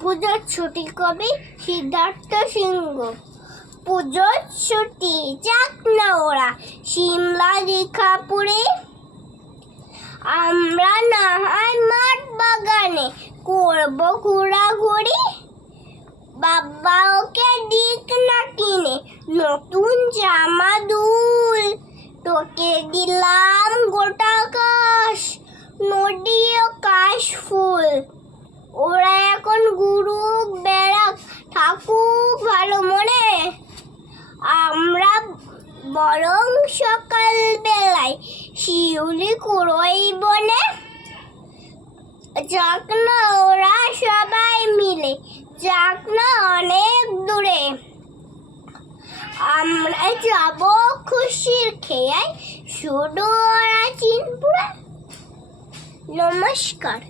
পুজোর ছুটি কবে? সিদ্ধার্থ সিংহ। পুজোর ছুটি যাক না ওরা সিমলা দীঘাপুরে, আমরা না হয় মাঠ বাগানে করব ঘোরাঘুরি। বাবা ওকে দিক না কিনে নতুন জামা দুল, তোকে দিলাম গোটা কাশ নদী ও কাশ ফুল। ওরা এখন ঘুরুক বেড়াক থাকুক ভালো মনে, আমরা বরং সকাল বেলায় শিউলি কুড়োই বনে। যাক না ওরা সবাই মিলে, যাক না অনেক দূরে, আমরা যাব খুশির খেয়ায় শুধু ওরা চিনপুরে। নমস্কার।